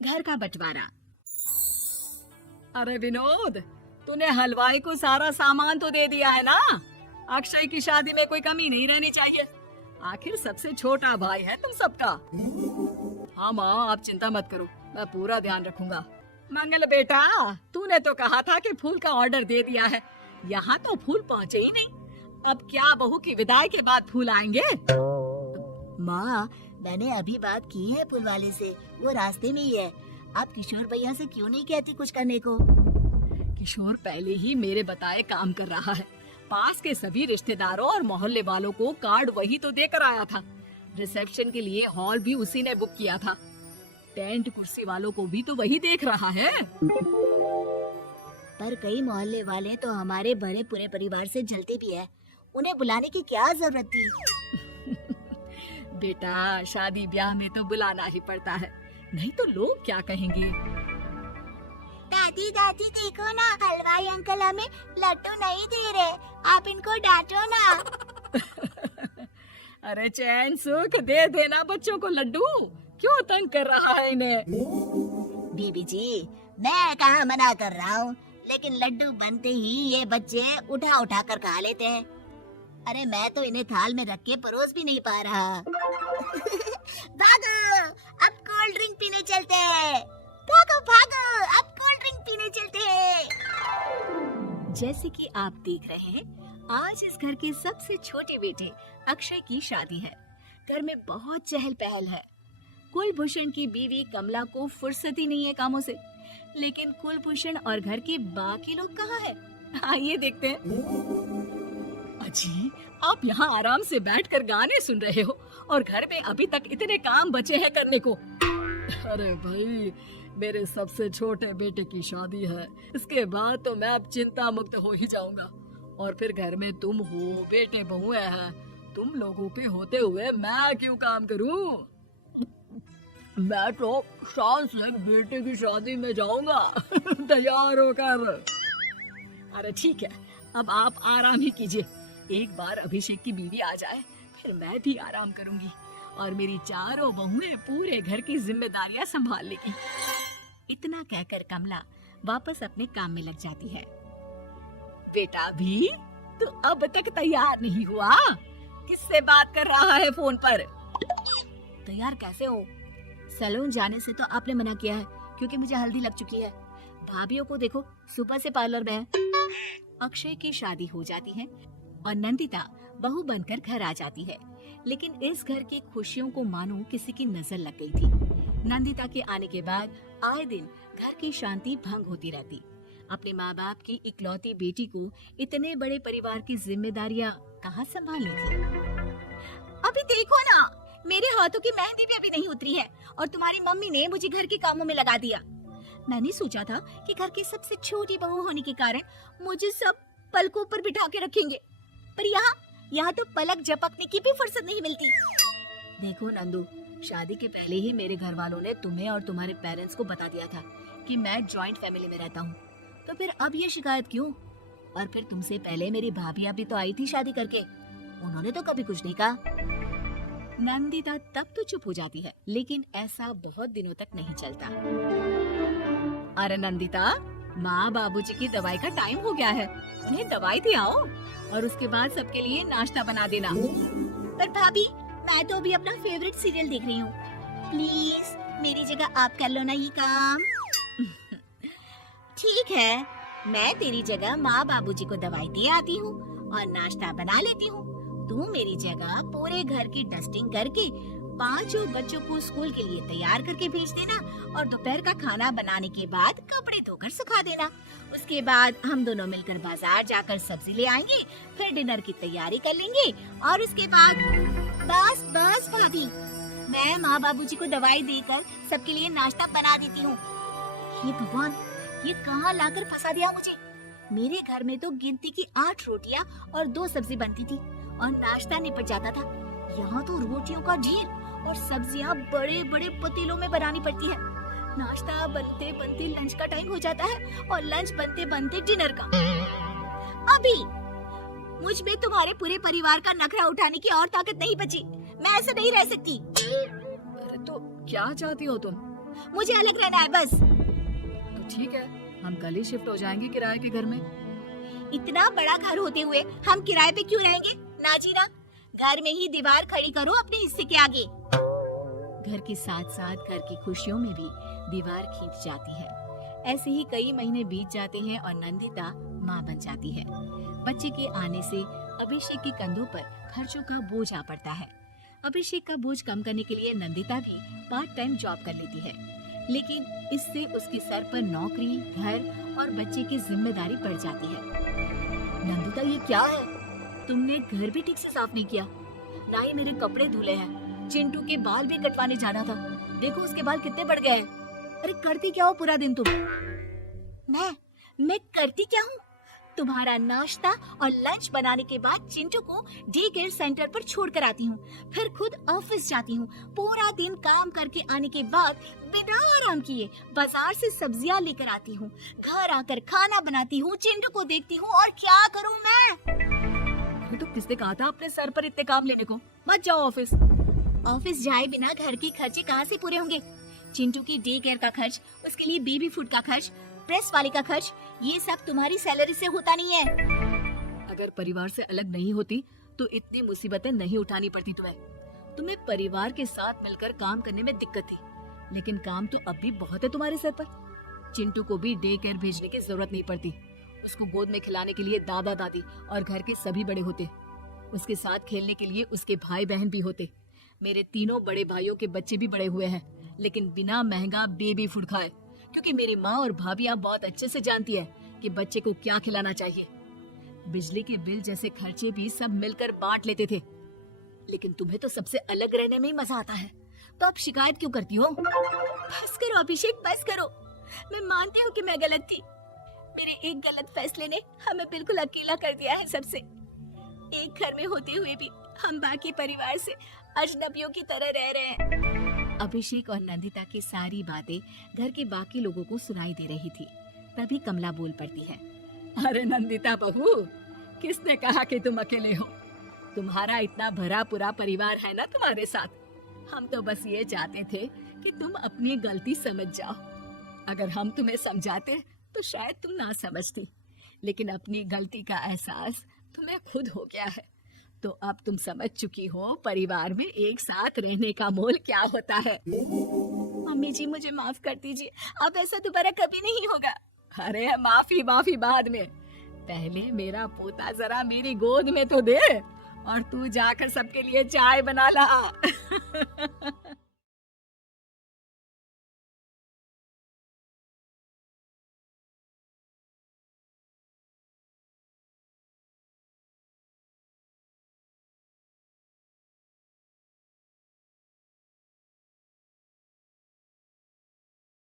घर का बंटवारा। अरे विनोद, तूने हलवाई को सारा सामान तो दे दिया है ना? अक्षय की शादी में कोई कमी नहीं रहनी चाहिए। आखिर सबसे छोटा भाई है तुम सबका। हाँ माँ, आप चिंता मत करो, मैं पूरा ध्यान रखूंगा। मंगल बेटा, तूने तो कहा था कि फूल का ऑर्डर दे दिया है, यहाँ तो फूल पहुँचे ही नहीं। अब क्या बहू की विदाई के बाद फूल आएंगे? माँ, मैंने अभी बात की है फूल वाले से, वो रास्ते में ही है। आप किशोर भैया से क्यों नहीं कहती कुछ करने को? किशोर पहले ही मेरे बताए काम कर रहा है। पास के सभी रिश्तेदारों और मोहल्ले वालों को कार्ड वही तो देकर आया था। रिसेप्शन के लिए हॉल भी उसी ने बुक किया था। टेंट कुर्सी वालों को भी तो वही देख रहा है। पर कई मोहल्ले वाले तो हमारे बड़े पूरे परिवार से जलते भी है, उन्हें बुलाने की क्या जरूरत थी? बेटा, शादी ब्याह में तो बुलाना ही पड़ता है, नहीं तो लोग क्या कहेंगे। दादी दादी देखो ना, हलवाई अंकल हमें लड्डू नहीं दे रहे, आप इनको डांटो ना। अरे चैन सुख दे देना बच्चों को लड्डू, क्यों तंग कर रहा है इन्हें? बीबी जी, मैं कहाँ मना कर रहा हूँ, लेकिन लड्डू बनते ही ये बच्चे उठा उठा कर खा लेते हैं। अरे मैं तो इन्हें थाल में रख के परोस भी नहीं पा रहा। भागो, अब कोल्ड ड्रिंक पीने चलते हैं। भागो भागो, अब कोल्ड ड्रिंक पीने चलते हैं। जैसे कि आप देख रहे हैं, आज इस घर के सबसे छोटे बेटे अक्षय की शादी है। घर में बहुत चहल पहल है। कुलभूषण की बीवी कमला को फुर्सत ही नहीं है कामों से, लेकिन कुलभूषण और घर के बाकी लोग कहाँ हैं? आइए देखते हैं। अजी, आप यहाँ आराम से बैठकर गाने सुन रहे हो और घर में अभी तक इतने काम बचे हैं करने को। अरे भाई, मेरे सबसे छोटे बेटे की शादी है, इसके बाद तो मैं अब चिंता मुक्त हो ही जाऊंगा। और फिर घर में तुम हो, बेटे बहुएं हैं, तुम लोगों के होते हुए मैं क्यों काम करूं? मैं तो शान से बेटे की शादी में जाऊंगा तैयार होकर। अरे ठीक है, अब आप आराम ही कीजिए। एक बार अभिषेक की बीवी आ जाए, फिर मैं भी आराम करूंगी और मेरी चारों बहुएं पूरे घर की जिम्मेदारियां संभाल लेगी। इतना कहकर कमला वापस अपने काम में लग जाती है। बेटा भी, तू अब तक तैयार नहीं हुआ? किससे बात कर रहा है फोन पर? तैयार कैसे हो? सैलून जाने से तो आपने मना किया है, क्योंकि मुझे हल्दी लग चुकी है। भाभीयों को देखो, सुबह से पार्लर में है। अक्षय की शादी हो जाती है और नंदिता बहू बनकर घर आ जाती है, लेकिन इस घर की खुशियों को मानो किसी की नजर लग गई थी। नंदिता के आने के बाद आए दिन घर की शांति भंग होती रहती। अपने माँ बाप की इकलौती बेटी को इतने बड़े परिवार की जिम्मेदारियां कहाँ संभालनी थी? अभी देखो ना, मेरे हाथों की मेहंदी भी अभी नहीं उतरी है और तुम्हारी मम्मी ने मुझे घर के कामों में लगा दिया। मैंने सोचा था कि घर की सबसे छोटी बहू होने के कारण मुझे सब पलकों पर बिठा के रखेंगे, पर यहाँ तो पलक झपकने की भी फुर्सत नहीं मिलती। देखो नंदू, शादी के पहले ही मेरे घर वालों ने तुम्हें और तुम्हारे पेरेंट्स को बता दिया था कि मैं जॉइंट फैमिली में रहता हूँ, तो फिर अब ये शिकायत क्यों? और फिर तुमसे पहले मेरी भाभी भी तो आई थी शादी करके, उन्होंने तो कभी कुछ नहीं कहा। नंदिता तब तो चुप हो जाती है, लेकिन ऐसा बहुत दिनों तक नहीं चलता। अरे नंदिता, माँ बाबूजी की दवाई का टाइम हो गया है, उन्हें दवाई दे आओ और उसके बाद सबके लिए नाश्ता बना देना। पर भाभी, मैं तो अभी अपना फेवरेट सीरियल देख रही हूँ, प्लीज मेरी जगह आप कर लो ना ये काम। ठीक है, मैं तेरी जगह माँ बाबूजी को दवाई दे आती हूँ और नाश्ता बना लेती हूँ। तू मेरी जगह पूरे घर की डस्टिंग करके 5 बच्चों को स्कूल के लिए तैयार करके भेज देना और दोपहर का खाना बनाने के बाद कपड़े धोकर सुखा देना। उसके बाद हम दोनों मिलकर बाजार जाकर सब्जी ले आएंगे, फिर डिनर की तैयारी कर लेंगे और उसके बाद बस बस भाभी, मैं माँ बाबूजी को दवाई देकर सबके लिए नाश्ता बना देती हूँ। हे भगवान, ये कहाँ लाकर फंसा दिया मुझे। मेरे घर में तो गिनती की 8 रोटियाँ और 2 सब्जी बनती थी और नाश्ता निपट जाता था। यहाँ तो रोटियों का ढेर और सब्जियाँ बड़े बड़े पतीलों में बनानी पड़ती है। नाश्ता बनते बनते लंच का टाइम हो जाता है और लंच बनते बनते डिनर का। अभी मुझ में तुम्हारे पूरे परिवार का नखरा उठाने की और ताकत नहीं बची। मैं ऐसे नहीं रह सकती। अरे तो क्या चाहती हो तुम? मुझे अलग रहना है बस। तो ठीक है, हम कल ही शिफ्ट हो जाएंगे किराए के घर में। इतना बड़ा घर होते हुए हम किराए पे क्यों रहेंगे? ना जी ना, घर में ही दीवार खड़ी करो अपने हिस्से के आगे। घर के साथ साथ घर की खुशियों में भी दीवार खींच जाती है। ऐसे ही कई महीने बीत जाते हैं और नंदिता माँ बन जाती है। बच्चे के आने से अभिषेक के कंधों पर खर्चों का बोझ आ पड़ता है। अभिषेक का बोझ कम करने के लिए नंदिता भी पार्ट टाइम जॉब कर लेती है, लेकिन इससे उसके सर पर नौकरी, घर और बच्चे की जिम्मेदारी पड़ जाती है। नंदिता, ये क्या है? तुमने घर भी ठीक से साफ नहीं किया, ना ही मेरे कपड़े धुले हैं। चिंटू के बाल भी कटवाने जाना था, देखो उसके बाल कितने बढ़ गए हैं। अरे करती क्या हो पूरा दिन तुम? मैं करती क्या हूँ? तुम्हारा नाश्ता और लंच बनाने के बाद चिंटू को डे केयर सेंटर पर छोड़ कर आती हूँ, फिर खुद ऑफिस जाती हूँ। पूरा दिन काम करके आने के बाद बिना आराम किए बाजार से सब्जियाँ लेकर आती हूँ, घर आकर खाना बनाती हूँ, चिंटू को देखती हूँ, और क्या करूँ मैं? तो किसने कहा था अपने सर पर इतने काम लेने को? मत जाओ ऑफिस। ऑफिस जाए बिना घर के खर्चे कहाँ से पूरे होंगे? चिंटू की डे केयर का खर्च, उसके लिए बेबी फूड का खर्च, प्रेस वाले का खर्च, ये सब तुम्हारी सैलरी से होता नहीं है। अगर परिवार से अलग नहीं होती तो इतनी मुसीबतें नहीं उठानी पड़ती तुम्हें परिवार के साथ मिलकर काम करने में दिक्कत थी, लेकिन काम तो अब भी बहुत है तुम्हारे सर पर। चिंटू को भी डे केयर भेजने की जरूरत नहीं पड़ती। उसको गोद में खिलाने के लिए दादा दादी और घर के सभी बड़े होते। उसके साथ खेलने के लिए उसके भाई बहन भी होते। मेरे तीनों बड़े भाइयों के बच्चे भी बड़े हुए हैं, लेकिन बिना महंगा बेबी फूड खाए, क्योंकि मेरी माँ और भाभियाँ बहुत अच्छे से जानती है कि बच्चे को क्या खिलाना चाहिए। बिजली के बिल जैसे खर्चे भी सब मिलकर बांट लेते थे, लेकिन तुम्हें तो सबसे अलग रहने में ही मजा आता है, तो अब शिकायत क्यों करती हो? बस करो अभिषेक, बस करो। मैं मानती हूँ कि मैं गलत थी। मेरे एक गलत फैसले ने हमें बिल्कुल अकेला कर दिया है सबसे। एक घर में होते हुए भी हम बाकी परिवार से अजनबियों की तरह रह रहे हैं। अभिषेक और नंदिता की सारी बातें घर के बाकी लोगों को सुनाई दे रही थी। तभी कमला बोल पड़ती है। अरे नंदिता बहू, किसने कहा कि तुम अकेले हो? तुम्हारा इतना भरा पूरा परिवार है ना तुम्हारे साथ। हम तो बस ये चाहते थे कि तुम अपनी गलती समझ जाओ। अगर हम तुम्हें समझाते तो शायद तुम ना समझती, लेकिन अपनी गलती का एहसास तुम्हें खुद हो गया है, तो अब तुम समझ चुकी हो परिवार में एक साथ रहने का मोल क्या होता है। मम्मी जी, मुझे माफ कर दीजिए, अब ऐसा दोबारा कभी नहीं होगा। अरे माफी बाद में, पहले मेरा पोता जरा मेरी गोद में तो दे, और तू जाकर सबके लिए चाय बना ला।